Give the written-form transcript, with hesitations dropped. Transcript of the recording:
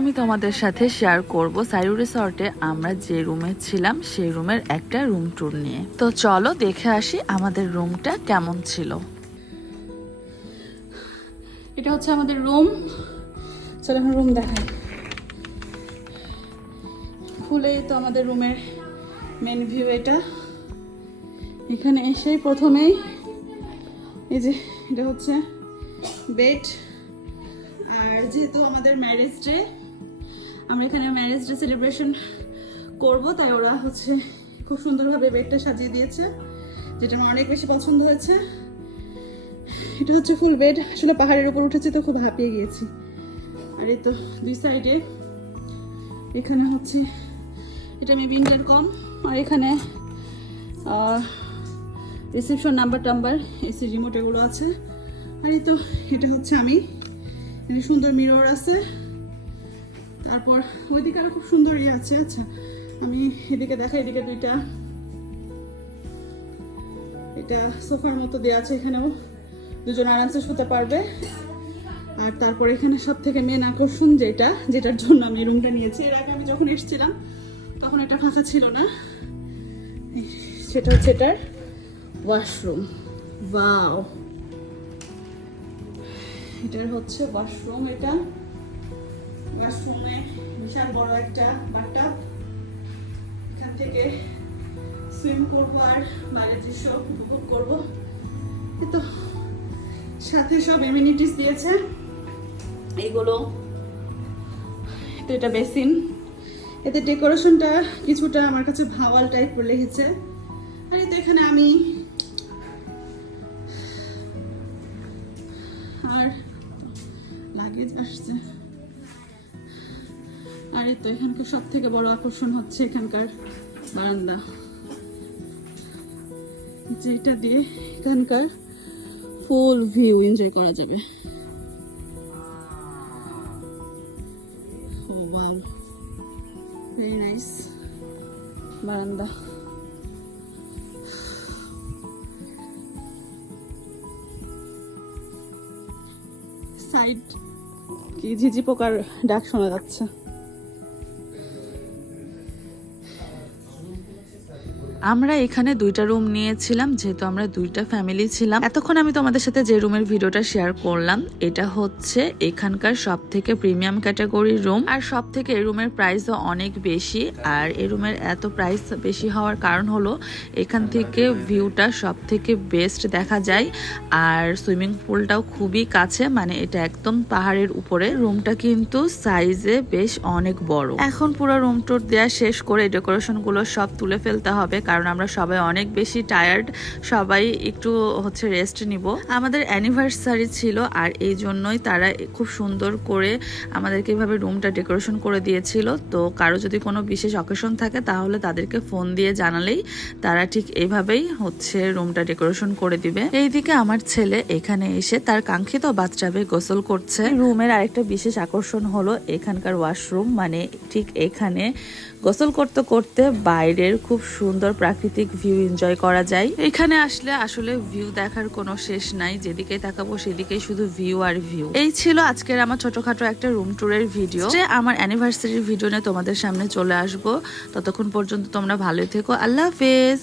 আমি তোমাদের সাথে শেয়ার করব সাইরু রিসর্টে আমরা যে রুমে ছিলাম সেই রুমের একটা রুম ট্যুর নিয়ে। তো চলো দেখে আসি আমাদের রুমটা কেমন ছিল। এটা হচ্ছে আমাদের রুম। চলো এখন রুম দেখাই। খুলে তো আমাদের রুমের মেন ভিউ এটা। এখানে এসেই প্রথমেই এই যে এটা হচ্ছে বেড। আর যেহেতু আমাদের ম্যারেজ ডে, আমরা এখানে ম্যারেজ ডে সেলিব্রেশন করব, তাই ওরা হচ্ছে খুব সুন্দরভাবে বেডটা সাজিয়ে দিয়েছে, যেটা আমার অনেক বেশি পছন্দ হয়েছে। এটা হচ্ছে ফুল বেড। আসলে পাহাড়ের উপর উঠেছি তো খুব হাঁপিয়ে গিয়েছি। আর এই তো দুই সাইডে এখানে হচ্ছে এটা মেবি ইন্ডিয়ান কম, আর এখানে রিসেপশন নাম্বার এসি রিমোট এগুলো আছে। আর এই তো এটা হচ্ছে আমি, এখানে সুন্দর মিরর আছে। তারপর ওইদিকে আরো খুব সুন্দর ইয়ে আছে। আচ্ছা আমি এদিকে দেখাই, এদিকে দুইটা এটা সোফার মতো দেওয়া আছে, এখানেও দুজন আরামসে শুতে পারবে। আর তারপর এখানে সব থেকে মেন আকর্ষণ যেটার জন্য আমি রুমটা নিয়েছি। এর আগে আমি যখন এসেছিলাম তখন এটা ফাঁকা ছিল না, সেটা হচ্ছে এটার ওয়াশরুম। ওয়াও, এটার হচ্ছে ওয়াশরুম। এটা ওয়াশরুমে বিশাল বড় একটা বাথটাব, এখান থেকে সুইম করবো আর বাইরের দৃশ্য উপভোগ করবো। তো সাথে সব এমিনিটিস দিয়েছে এইগুলো। তো এটা বেসিন, এতে ডেকোরেশনটা কিছুটা আমার কাছে ভাওয়াল টাইপের লেগেছে। আর এই তো এখানে আমি আর লাগেজ আসছে। আর এই তো এখানকার সব থেকে বড় আকর্ষণ হচ্ছে এখানকার বারান্দা, যেটা দিয়ে এখানকার ফুল ভিউ এনজয় করা যাবে। ওয়াও, ভেরি নাইস বারান্দা। সাইড কি ঝিঝি পোকার ডাক শোনা যাচ্ছে। আমরা এখানে দুইটা রুম নিয়েছিলাম, যেহেতু আমরা দুইটা ফ্যামিলি ছিলাম। এতক্ষণ আমি তোমাদের সাথে যে রুমের ভিডিওটা শেয়ার করলাম, এটা হচ্ছে এখানকার সব থেকে প্রিমিয়াম ক্যাটাগরির রুম। আর সব থেকে এই রুমের প্রাইসও অনেক বেশি। আর এই রুমের এত প্রাইস বেশি হওয়ার কারণ হলো এখান থেকে ভিউটা সব থেকে বেস্ট দেখা যায়। আর সুইমিং পুলটাও খুবই কাছে, মানে এটা একদম পাহাড়ের উপরে। রুমটা কিন্তু সাইজে বেশ অনেক বড়। এখন পুরো রুম টুর দেওয়া শেষ করে ডেকোরেশনগুলো সব তুলে ফেলতে হবে, কারণ আমরা সবাই অনেক বেশি টায়ার্ড, সবাই একটু হচ্ছে রেস্ট নিব। আমাদের অ্যানিভার্সারি ছিল, আর এই জন্যই তারা খুব সুন্দর করে আমাদেরকে এভাবে রুমটা ডেকোরেশন করে দিয়েছিল। তো কারো যদি কোনো বিশেষ অকেশন থাকে তাহলে তাদেরকে ফোন দিয়ে জানালেই তারা ঠিক এইভাবেই হচ্ছে রুমটা ডেকোরেশন করে দিবে। এইদিকে আমার ছেলে এখানে এসে তার কাঙ্ক্ষিত বাথটাবে গোসল করছে। রুমের আরেকটা বিশেষ আকর্ষণ হলো এখানকার ওয়াশরুম, মানে ঠিক এখানে গোসল করতে করতে বাইরের খুব সুন্দর প্রাকৃতিক ভিউ এনজয় করা যায়। এখানে আসলে আসলে ভিউ দেখার কোনো শেষ নাই, যেদিকে তাকাবো সেদিকেই শুধু ভিউ আর ভিউ। এই ছিল আজকের আমার ছোটখাটো একটা রুম ট্যুরের ভিডিও। আমার অ্যানিভার্সারির ভিডিও নিয়ে তোমাদের সামনে চলে আসবো। ততক্ষণ পর্যন্ত তোমরা ভালোই থেকো। আল্লাহ হাফেজ।